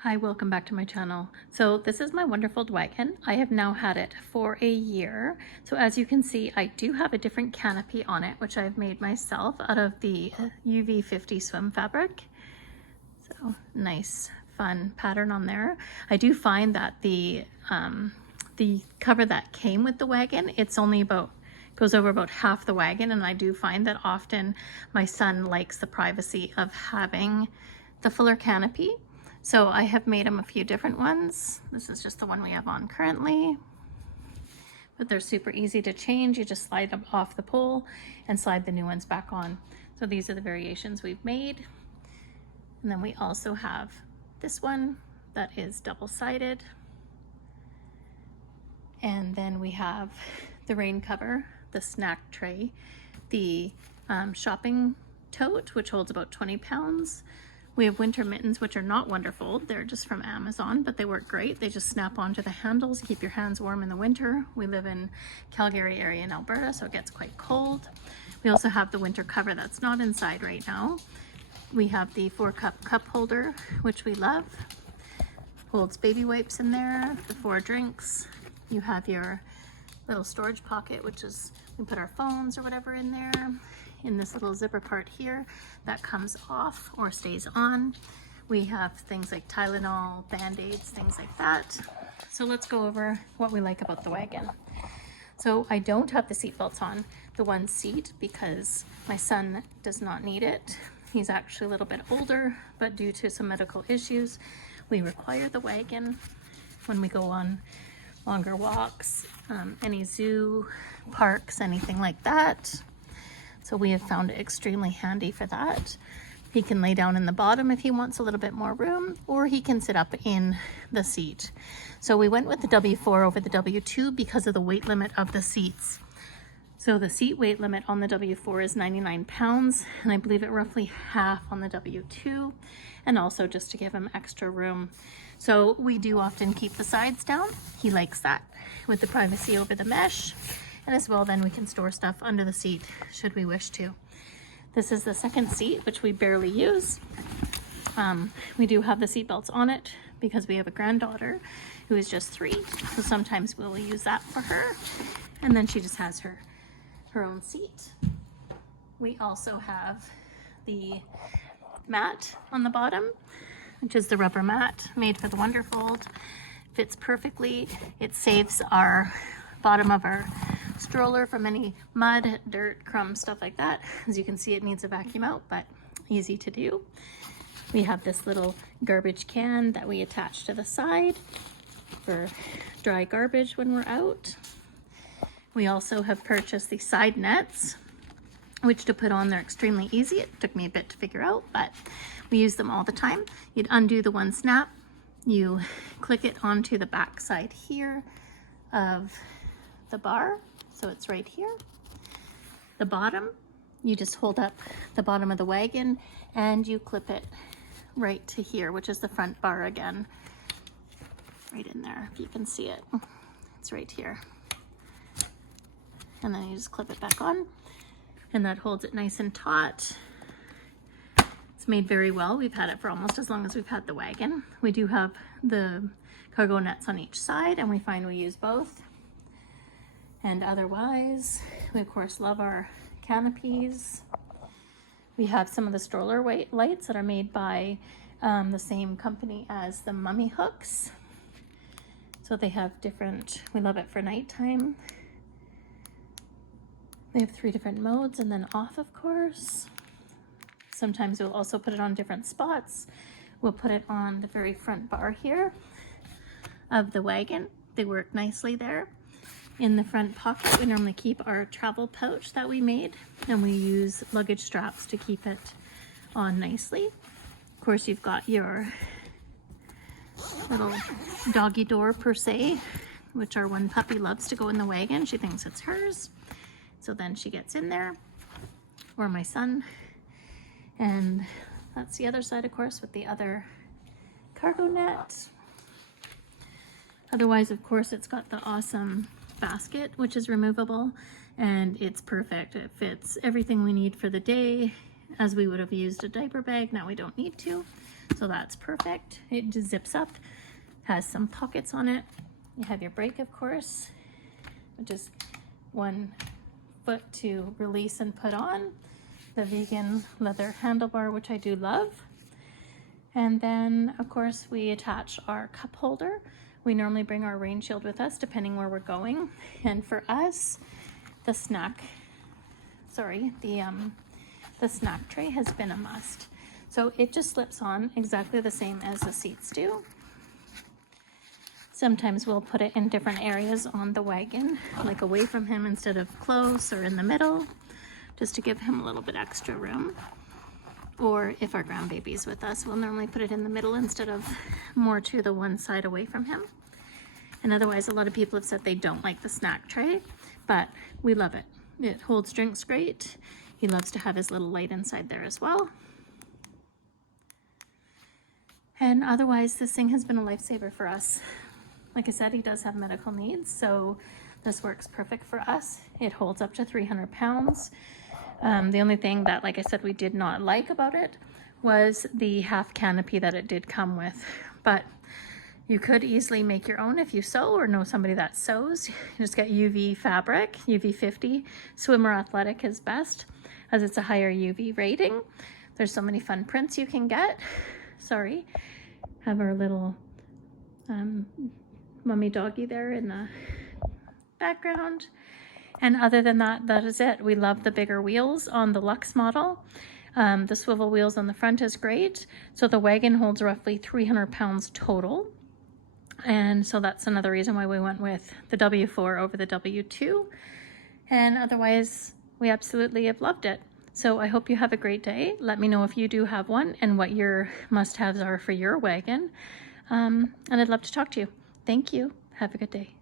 Hi, welcome back to my channel. So this is my Wonderfold wagon. I have now had it for a year. So as you can see, I do have a different canopy on it, which I've made myself out of the UV50 swim fabric. So nice, fun pattern on there. I do find that the cover that came with the wagon, it's only goes over about half the wagon, and I do find that often my son likes the privacy of having the fuller canopy. So I have made him a few different ones. This is just the one we have on currently, but they're super easy to change. You just slide them off the pole and slide the new ones back on. So these are the variations we've made. And then we also have this one that is double-sided. And then we have the rain cover, the snack tray, the shopping tote, which holds about 20 pounds. We have winter mittens, which are not Wonderfold. They're just from Amazon, but they work great. They just snap onto the handles, keep your hands warm in the winter. We live in Calgary area in Alberta, so it gets quite cold. We also have the winter cover that's not inside right now. We have the 4-cup cup holder, which we love. Holds baby wipes in there, the 4 drinks. You have your little storage pocket, which is, we put our phones or whatever in there. In this little zipper part here that comes off or stays on. We have things like Tylenol, Band-Aids, things like that. So let's go over what we like about the wagon. So I don't have the seat belts on the one seat because my son does not need it. He's actually a little bit older, but due to some medical issues, we require the wagon when we go on longer walks, any zoo, parks, anything like that. So we have found it extremely handy for that. He can lay down in the bottom if he wants a little bit more room, or he can sit up in the seat. So we went with the W4 over the W2 because of the weight limit of the seats. So the seat weight limit on the W4 is 99 pounds, and I believe it roughly half on the W2, and also just to give him extra room. So we do often keep the sides down. He likes that with the privacy over the mesh. And as well, then we can store stuff under the seat should we wish to. This is the second seat, which we barely use. We do have the seat belts on it because we have a granddaughter who is just 3. So sometimes we'll use that for her. And then she just has her own seat. We also have the mat on the bottom, which is the rubber mat made for the Wonderfold. Fits perfectly. It saves our bottom of our stroller from any mud, dirt, crumbs, stuff like that. As you can see, it needs a vacuum out, but easy to do. We have this little garbage can that we attach to the side for dry garbage when we're out. We also have purchased the side nets, which to put on, they're extremely easy. It took me a bit to figure out, but we use them all the time. You'd undo the one snap, you click it onto the back side here of the bar. So it's right here. The bottom, you just hold up the bottom of the wagon and you clip it right to here, which is the front bar again. Right in there, if you can see it. It's right here. And then you just clip it back on, and that holds it nice and taut. It's made very well. We've had it for almost as long as we've had the wagon. We do have the cargo nets on each side, and we find we use both. And otherwise, we of course love our canopies. We have some of the stroller lights that are made by the same company as the mummy hooks. So they have different, we love it for nighttime. They have 3 different modes, and then off, of course. Sometimes we'll also put it on different spots. We'll put it on the very front bar here of the wagon. They work nicely there. In the front pocket, we normally keep our travel pouch that we made, and we use luggage straps to keep it on nicely. Of course, you've got your little doggy door per se, which our one puppy loves to go in the wagon. She thinks it's hers. So then she gets in there, or my son. And that's the other side, of course, with the other cargo net. Otherwise, of course, it's got the awesome basket, which is removable, and it's perfect. It fits everything we need for the day, as we would have used a diaper bag. Now we don't need to. So that's perfect. It just zips up, has some pockets on it. You have your brake, of course, which is one foot to release and put on. The vegan leather handlebar, which I do love. And then, of course, we attach our cup holder. We normally bring our rain shield with us, depending where we're going. And for us, the snack tray has been a must. So it just slips on exactly the same as the seats do. Sometimes we'll put it in different areas on the wagon, like away from him instead of close, or in the middle, just to give him a little bit extra room. Or if our grandbaby's with us, we'll normally put it in the middle instead of more to the one side away from him. And otherwise, a lot of people have said they don't like the snack tray, but we love it. It holds drinks great. He loves to have his little light inside there as well. And otherwise, this thing has been a lifesaver for us. Like I said, he does have medical needs, so this works perfect for us. It holds up to 300 pounds. The only thing that, like I said, we did not like about it was the half canopy that it did come with. But you could easily make your own if you sew or know somebody that sews. You just get UV fabric, UV 50. Swimmer Athletic is best as it's a higher UV rating. There's so many fun prints you can get. Sorry, have our little mummy doggy there in the background. And other than that, that is it. We love the bigger wheels on the Luxe model. The swivel wheels on the front is great. So the wagon holds roughly 300 pounds total. And so that's another reason why we went with the W4 over the W2. And otherwise, we absolutely have loved it. So I hope you have a great day. Let me know if you do have one and what your must-haves are for your wagon. And I'd love to talk to you. Thank you. Have a good day.